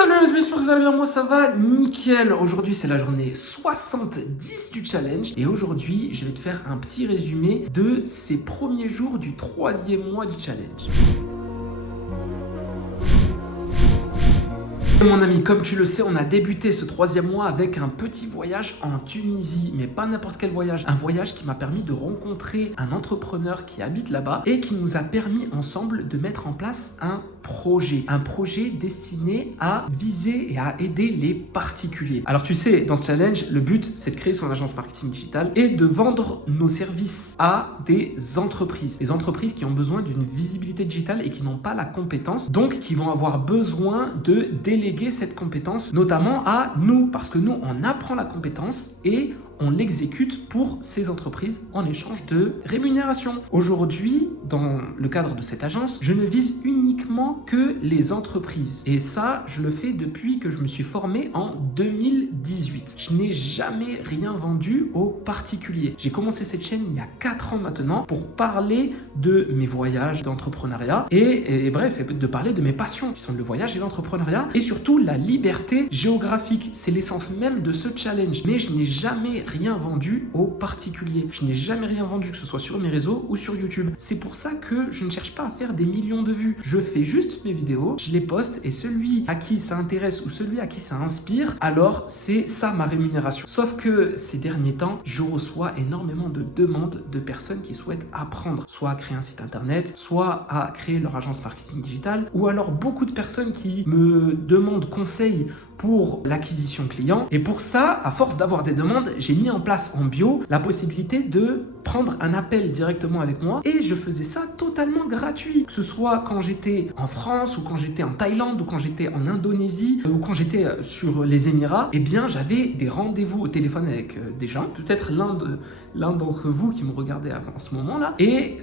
Salut les amis, j'espère que vous allez bien, moi ça va nickel. Aujourd'hui c'est la journée 70 du challenge et aujourd'hui je vais te faire un petit résumé de ces premiers jours du 3e mois du challenge. Mon ami, comme tu le sais, on a débuté ce 3e mois avec un petit voyage en Tunisie, mais pas n'importe quel voyage. Un voyage qui m'a permis de rencontrer un entrepreneur qui habite là-bas et qui nous a permis ensemble de mettre en place un projet destiné à viser et à aider les particuliers. Alors tu sais, dans ce challenge, le but c'est de créer son agence marketing digital et de vendre nos services à des entreprises. Les entreprises qui ont besoin d'une visibilité digitale et qui n'ont pas la compétence, donc qui vont avoir besoin de déléguer cette compétence, notamment à nous, parce que nous, on apprend la compétence et on l'exécute pour ces entreprises en échange de rémunération. Aujourd'hui, dans le cadre de cette agence, je ne vise uniquement que les entreprises. Et ça, je le fais depuis que je me suis formé en 2018. Je n'ai jamais rien vendu aux particuliers. J'ai commencé cette chaîne il y a 4 ans maintenant pour parler de mes voyages d'entrepreneuriat et bref, de parler de mes passions qui sont le voyage et l'entrepreneuriat et surtout la liberté géographique. C'est l'essence même de ce challenge. Mais je n'ai jamais rien vendu aux particuliers. Je n'ai jamais rien vendu, que ce soit sur mes réseaux ou sur YouTube. C'est pour ça que je ne cherche pas à faire des millions de vues. Je fais juste mes vidéos, je les poste et celui à qui ça intéresse ou celui à qui ça inspire, alors c'est ça ma rémunération. Sauf que ces derniers temps, je reçois énormément de demandes de personnes qui souhaitent apprendre, soit à créer un site internet, soit à créer leur agence marketing digital, ou alors beaucoup de personnes qui me demandent conseil pour l'acquisition client. Et pour ça, à force d'avoir des demandes, j'ai mis en place en bio la possibilité de prendre un appel directement avec moi et je faisais ça totalement gratuit. Que ce soit quand j'étais en France ou quand j'étais en Thaïlande ou quand j'étais en Indonésie ou quand j'étais sur les Émirats, eh bien j'avais des rendez-vous au téléphone avec des gens, peut-être l'un d'entre vous qui me regardait en ce moment-là, et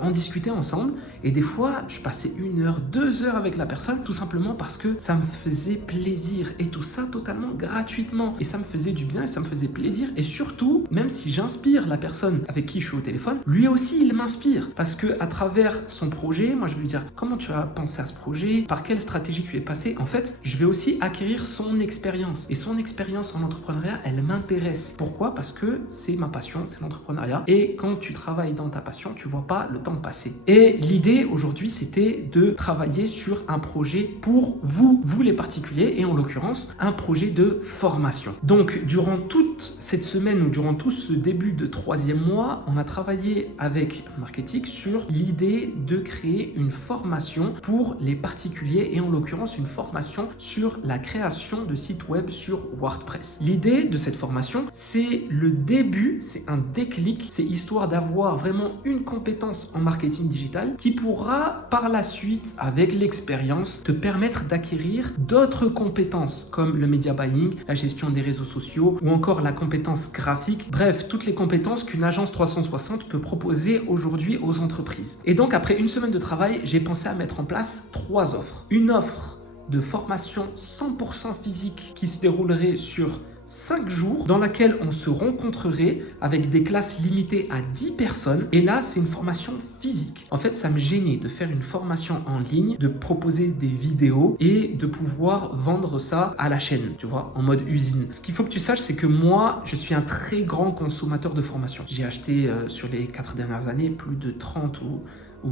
on discutait ensemble et des fois je passais 1 heure, 2 heures avec la personne tout simplement parce que ça me faisait plaisir. Et tout ça totalement gratuitement. Et ça me faisait du bien et ça me faisait plaisir. Et surtout, même si j'inspire la personne avec qui je suis au téléphone, lui aussi, il m'inspire. Parce que à travers son projet, moi, je vais lui dire comment tu as pensé à ce projet, par quelle stratégie tu es passé. En fait, je vais aussi acquérir son expérience. Et son expérience en entrepreneuriat, elle m'intéresse. Pourquoi? Parce que c'est ma passion, c'est l'entrepreneuriat. Et quand tu travailles dans ta passion, tu vois pas le temps passer. Et l'idée aujourd'hui, c'était de travailler sur un projet pour vous les particuliers, et en l'occurrence, un projet de formation. Donc, durant toute cette semaine ou durant tout ce début de 3e mois, on a travaillé avec Marketic sur l'idée de créer une formation pour les particuliers et en l'occurrence une formation sur la création de sites web sur WordPress. L'idée de cette formation, c'est le début, c'est un déclic, c'est histoire d'avoir vraiment une compétence en marketing digital qui pourra par la suite, avec l'expérience, te permettre d'acquérir d'autres compétences comme le media buying, la gestion des réseaux sociaux ou encore la compétence graphique. Bref, toutes les compétences qu'une agence 360 peut proposer aujourd'hui aux entreprises. Et donc, après 1 semaine de travail, j'ai pensé à mettre en place 3 offres. Une offre de formation 100% physique qui se déroulerait sur 5 jours dans laquelle on se rencontrerait avec des classes limitées à 10 personnes. Et là, c'est une formation physique. En fait, ça me gênait de faire une formation en ligne, de proposer des vidéos et de pouvoir vendre ça à la chaîne, tu vois, en mode usine. Ce qu'il faut que tu saches, c'est que moi, je suis un très grand consommateur de formation. J'ai acheté sur les 4 dernières années plus de 30 ou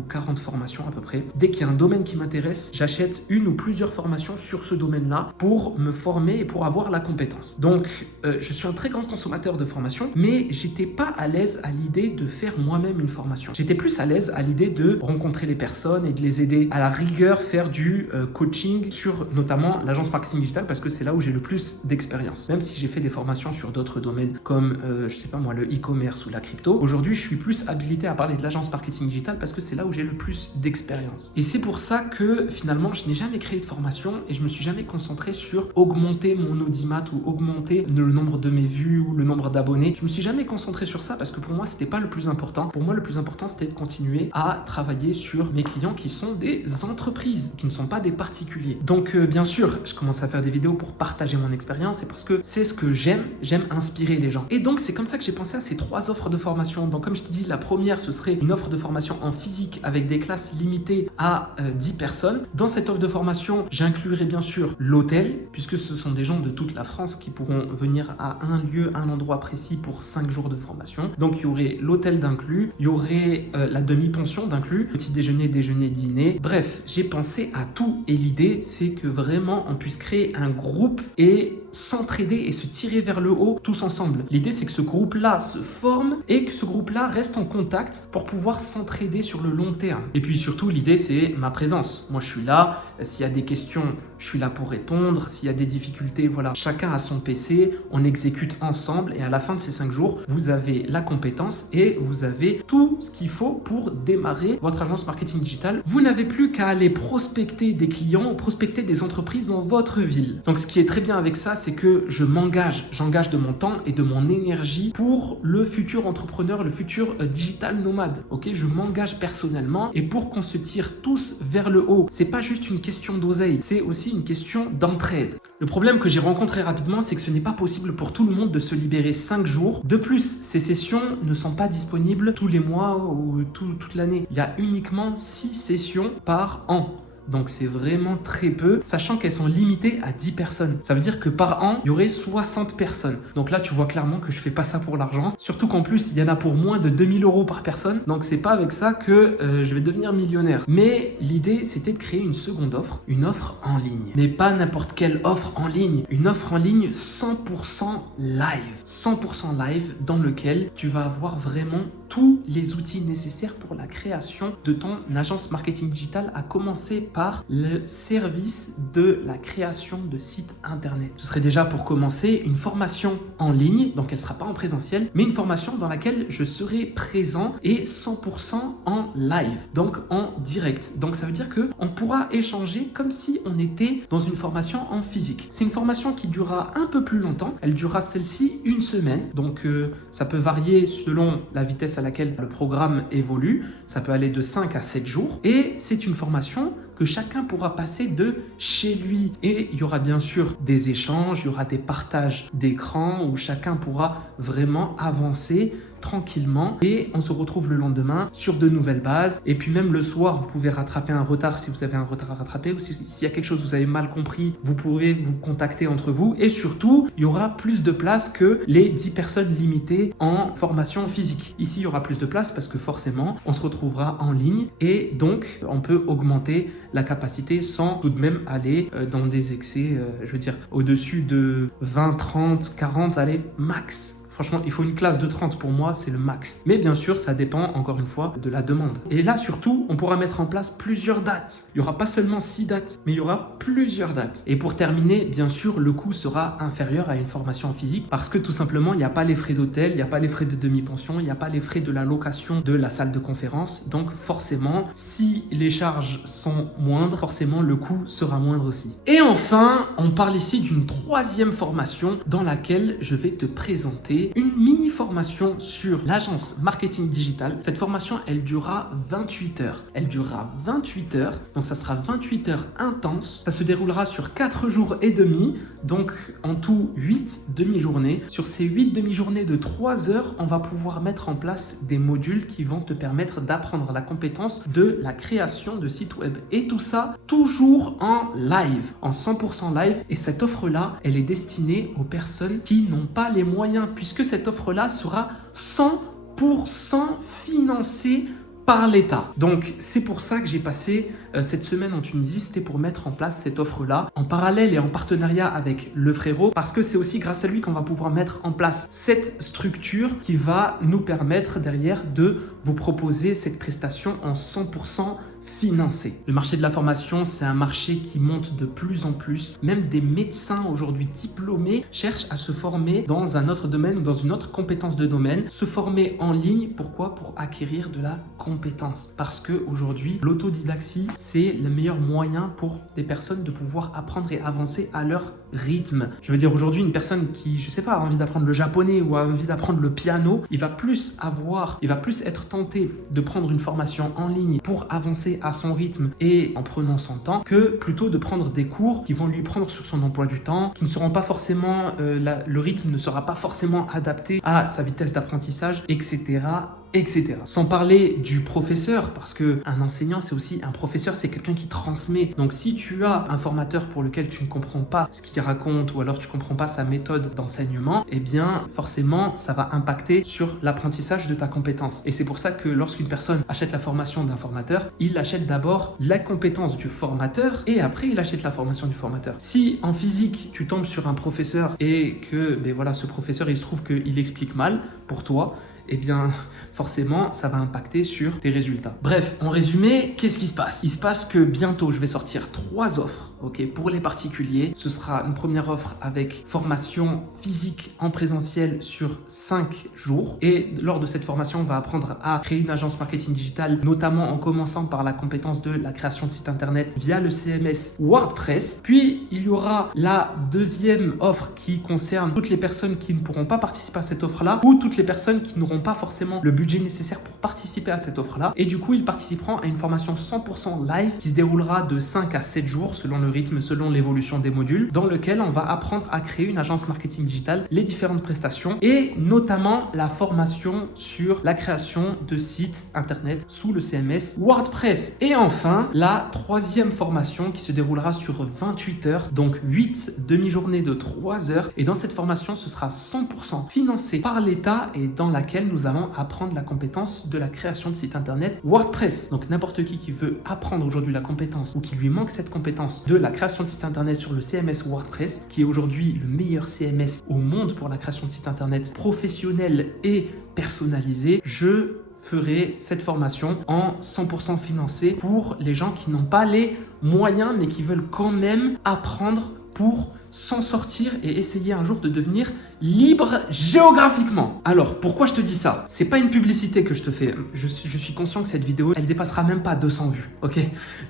40 formations à peu près. Dès qu'il y a un domaine qui m'intéresse, j'achète une ou plusieurs formations sur ce domaine-là pour me former et pour avoir la compétence. Donc, je suis un très grand consommateur de formations, mais j'étais pas à l'aise à l'idée de faire moi-même une formation. J'étais plus à l'aise à l'idée de rencontrer les personnes et de les aider. À la rigueur, faire du coaching sur notamment l'agence marketing digital parce que c'est là où j'ai le plus d'expérience. Même si j'ai fait des formations sur d'autres domaines comme, je sais pas moi, le e-commerce ou la crypto, aujourd'hui, je suis plus habilité à parler de l'agence marketing digital parce que c'est là où j'ai le plus d'expérience. Et c'est pour ça que finalement, je n'ai jamais créé de formation et je me suis jamais concentré sur augmenter mon audimat ou augmenter le nombre de mes vues ou le nombre d'abonnés. Je me suis jamais concentré sur ça parce que pour moi, c'était pas le plus important. Pour moi, le plus important, c'était de continuer à travailler sur mes clients qui sont des entreprises, qui ne sont pas des particuliers. Donc, bien sûr, je commence à faire des vidéos pour partager mon expérience et parce que c'est ce que j'aime inspirer les gens. Et donc, c'est comme ça que j'ai pensé à ces 3 offres de formation. Donc, comme je te dis, la première, ce serait une offre de formation en physique physique avec des classes limitées à 10 personnes. Dans cette offre de formation, j'inclurai bien sûr l'hôtel, puisque ce sont des gens de toute la France qui pourront venir à un lieu, un endroit précis pour 5 jours de formation. Donc il y aurait l'hôtel d'inclus, il y aurait la demi-pension d'inclus, petit déjeuner, déjeuner, dîner. Bref, j'ai pensé à tout et l'idée c'est que vraiment on puisse créer un groupe et s'entraider et se tirer vers le haut tous ensemble. L'idée c'est que ce groupe-là se forme et que ce groupe-là reste en contact pour pouvoir s'entraider sur le long terme. Et puis surtout l'idée c'est ma présence. Moi je suis là, s'il y a des questions, je suis là pour répondre, s'il y a des difficultés, voilà, chacun a son PC, on exécute ensemble et à la fin de ces 5 jours, vous avez la compétence et vous avez tout ce qu'il faut pour démarrer votre agence marketing digital. Vous n'avez plus qu'à aller prospecter des clients, prospecter des entreprises dans votre ville. Donc ce qui est très bien avec ça, c'est que j'engage de mon temps et de mon énergie pour le futur entrepreneur, le futur digital nomade. Ok, je m'engage personnellement et pour qu'on se tire tous vers le haut. C'est pas juste une question d'oseille, c'est aussi une question d'entraide. Le problème que j'ai rencontré rapidement, c'est que ce n'est pas possible pour tout le monde de se libérer 5 jours. De plus, ces sessions ne sont pas disponibles tous les mois ou toute l'année. Il y a uniquement 6 sessions par an. Donc c'est vraiment très peu, sachant qu'elles sont limitées à 10 personnes. Ça veut dire que par an, il y aurait 60 personnes. Donc là, tu vois clairement que je fais pas ça pour l'argent. Surtout qu'en plus, il y en a pour moins de 2000 € par personne. Donc c'est pas avec ça que je vais devenir millionnaire. Mais l'idée, c'était de créer une seconde offre, une offre en ligne. Mais pas n'importe quelle offre en ligne. Une offre en ligne 100% live. 100% live dans lequel tu vas avoir vraiment tous les outils nécessaires pour la création de ton agence marketing digital, à commencer par le service de la création de sites internet. Ce serait déjà pour commencer une formation en ligne, donc elle ne sera pas en présentiel, mais une formation dans laquelle je serai présent et 100% en live, donc en direct. Donc ça veut dire qu'on pourra échanger comme si on était dans une formation en physique. C'est une formation qui durera un peu plus longtemps, elle durera celle-ci une semaine, donc ça peut varier selon la vitesse à laquelle le programme évolue, ça peut aller de 5 à 7 jours et c'est une formation que chacun pourra passer de chez lui. Et il y aura bien sûr des échanges, il y aura des partages d'écran où chacun pourra vraiment avancer tranquillement et on se retrouve le lendemain sur de nouvelles bases. Et puis même le soir, vous pouvez rattraper un retard si vous avez un retard à rattraper ou s'il y a quelque chose que vous avez mal compris, vous pourrez vous contacter entre vous. Et surtout, il y aura plus de place que les 10 personnes limitées en formation physique. Ici, il y aura plus de place parce que forcément, on se retrouvera en ligne et donc on peut augmenter la capacité sans tout de même aller dans des excès, je veux dire, au-dessus de 20, 30, 40, allez, max. Franchement, il faut une classe de 30 pour moi, c'est le max. Mais bien sûr, ça dépend encore une fois de la demande. Et là, surtout, on pourra mettre en place plusieurs dates. Il n'y aura pas seulement 6 dates, mais il y aura plusieurs dates. Et pour terminer, bien sûr, le coût sera inférieur à une formation en physique parce que tout simplement, il n'y a pas les frais d'hôtel, il n'y a pas les frais de demi-pension, il n'y a pas les frais de la location de la salle de conférence. Donc forcément, si les charges sont moindres, forcément, le coût sera moindre aussi. Et enfin, on parle ici d'une troisième formation dans laquelle je vais te présenter une mini formation sur l'agence marketing digital. Cette formation, elle durera 28 heures. Elle durera 28 heures, donc ça sera 28 heures intenses. Ça se déroulera sur 4 jours et demi, donc en tout 8 demi-journées. Sur ces 8 demi-journées de 3 heures, on va pouvoir mettre en place des modules qui vont te permettre d'apprendre la compétence de la création de sites web. Et tout ça, toujours en live, en 100% live. Et cette offre-là, elle est destinée aux personnes qui n'ont pas les moyens, puisque cette offre-là sera 100% financée par l'État. Donc c'est pour ça que j'ai passé cette semaine en Tunisie, c'était pour mettre en place cette offre-là en parallèle et en partenariat avec le frérot, parce que c'est aussi grâce à lui qu'on va pouvoir mettre en place cette structure qui va nous permettre derrière de vous proposer cette prestation en 100% financé. Le marché de la formation, c'est un marché qui monte de plus en plus. Même des médecins aujourd'hui diplômés cherchent à se former dans un autre domaine ou dans une autre compétence de domaine. Se former en ligne, pourquoi? Pour acquérir de la compétence. Parce qu'aujourd'hui, l'autodidaxie, c'est le meilleur moyen pour des personnes de pouvoir apprendre et avancer à leur rythme. Je veux dire, aujourd'hui, une personne qui, je sais pas, a envie d'apprendre le japonais ou a envie d'apprendre le piano, il va plus être tenté de prendre une formation en ligne pour avancer à son rythme et en prenant son temps, que plutôt de prendre des cours qui vont lui prendre sur son emploi du temps, qui ne seront pas forcément, le rythme ne sera pas forcément adapté à sa vitesse d'apprentissage, etc. etc. Sans parler du professeur, parce qu'un enseignant, c'est aussi un professeur, c'est quelqu'un qui transmet. Donc si tu as un formateur pour lequel tu ne comprends pas ce qu'il raconte ou alors tu ne comprends pas sa méthode d'enseignement, eh bien forcément, ça va impacter sur l'apprentissage de ta compétence. Et c'est pour ça que lorsqu'une personne achète la formation d'un formateur, il achète d'abord la compétence du formateur et après il achète la formation du formateur. Si en physique, tu tombes sur un professeur et que voilà, ce professeur, il se trouve qu'il explique mal pour toi, eh bien forcément ça va impacter sur tes résultats. Bref, en résumé, qu'est-ce qui se passe? Il se passe que bientôt je vais sortir 3 offres, ok, pour les particuliers. Ce sera une première offre avec formation physique en présentiel sur 5 jours et lors de cette formation on va apprendre à créer une agence marketing digital, notamment en commençant par la compétence de la création de site internet via le CMS WordPress. Puis il y aura la deuxième offre qui concerne toutes les personnes qui ne pourront pas participer à cette offre là ou toutes les personnes qui n'auront pas forcément le budget nécessaire pour participer à cette offre-là. Et du coup, ils participeront à une formation 100% live qui se déroulera de 5 à 7 jours selon le rythme, selon l'évolution des modules, dans lequel on va apprendre à créer une agence marketing digital, les différentes prestations et notamment la formation sur la création de sites internet sous le CMS WordPress. Et enfin, la troisième formation qui se déroulera sur 28 heures, donc 8 demi-journées de 3 heures. Et dans cette formation, ce sera 100% financé par l'État et dans laquelle nous allons apprendre la compétence de la création de site internet WordPress. Donc n'importe qui veut apprendre aujourd'hui la compétence ou qui lui manque cette compétence de la création de site internet sur le CMS WordPress, qui est aujourd'hui le meilleur CMS au monde pour la création de site internet professionnel et personnalisé, je ferai cette formation en 100% financée pour les gens qui n'ont pas les moyens mais qui veulent quand même apprendre pour s'en sortir et essayer un jour de devenir libre géographiquement. Alors, pourquoi je te dis ça? C'est pas une publicité que je te fais. Je suis conscient que cette vidéo, elle dépassera même pas 200 vues, ok?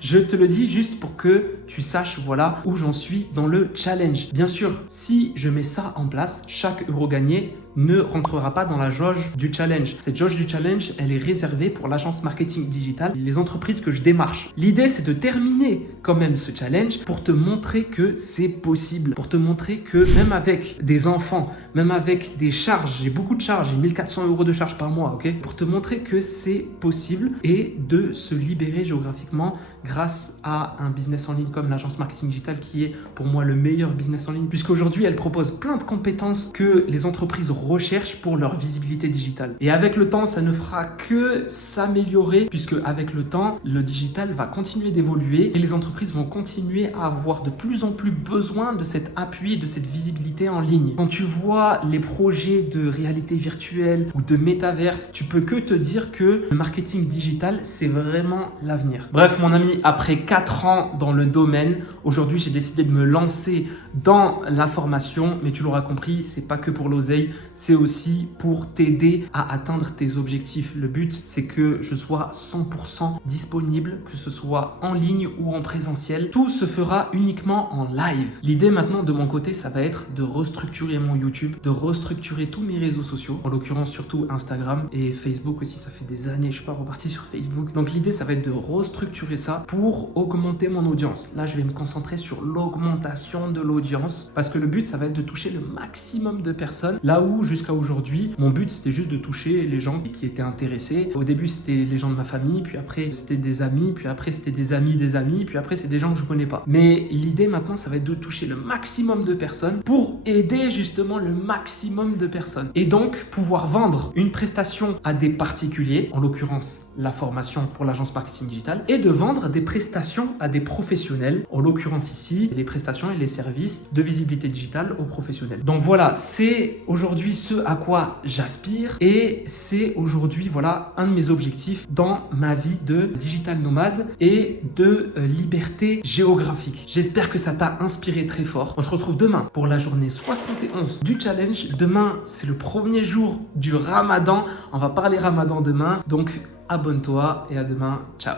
Je te le dis juste pour que tu saches, voilà, où j'en suis dans le challenge. Bien sûr, si je mets ça en place, chaque euro gagné ne rentrera pas dans la jauge du challenge. Cette jauge du challenge, elle est réservée pour l'agence marketing digital, les entreprises que je démarche. L'idée, c'est de terminer quand même ce challenge pour te montrer que c'est possible, pour te montrer que même avec des enfants, même avec des charges, j'ai beaucoup de charges, j'ai 1400 € de charges par mois, ok? Pour te montrer que c'est possible et de se libérer géographiquement grâce à un business en ligne comme l'agence marketing digital qui est pour moi le meilleur business en ligne, puisqu'aujourd'hui, elle propose plein de compétences que les entreprises recherchent pour leur visibilité digitale. Et avec le temps, ça ne fera que s'améliorer puisque avec le temps, le digital va continuer d'évoluer et les entreprises vont continuer à avoir de plus en plus besoin de cet appui, de cette visibilité en ligne. Quand tu vois les projets de réalité virtuelle ou de métaverse, tu peux que te dire que le marketing digital, c'est vraiment l'avenir. Bref, mon ami, après 4 ans dans le domaine, aujourd'hui, j'ai décidé de me lancer dans la formation, mais tu l'auras compris, c'est pas que pour l'oseille, c'est aussi pour t'aider à atteindre tes objectifs. Le but, c'est que je sois 100% disponible, que ce soit en ligne ou en présentiel. Tout se fera uniquement en live. L'idée maintenant de mon côté, ça va être de restructurer mon YouTube, de restructurer tous mes réseaux sociaux, en l'occurrence surtout Instagram et Facebook aussi, ça fait des années, je suis pas reparti sur Facebook. Donc l'idée, ça va être de restructurer ça pour augmenter mon audience. Là, je vais me concentrer sur l'augmentation de l'audience parce que le but, ça va être de toucher le maximum de personnes. Là où jusqu'à aujourd'hui, mon but, c'était juste de toucher les gens qui étaient intéressés. Au début, c'était les gens de ma famille, puis après, c'était des amis, puis après, c'était des amis, puis après, c'est des gens que je connais pas. Mais l'idée maintenant, ça va être de toucher le maximum de personnes pour aider justement le maximum de personnes. Et donc, pouvoir vendre une prestation à des particuliers, en l'occurrence, la formation pour l'agence marketing digital, et de vendre des prestations à des professionnels, en l'occurrence ici, les prestations et les services de visibilité digitale aux professionnels. Donc voilà, c'est aujourd'hui ce à quoi j'aspire et c'est aujourd'hui, voilà, un de mes objectifs dans ma vie de digital nomade et de liberté géographique. J'espère que ça t'a inspiré très fort. On se retrouve demain pour la journée 71 du challenge. Demain, c'est le premier jour du Ramadan. On va parler Ramadan demain. Donc, abonne-toi et à demain. Ciao.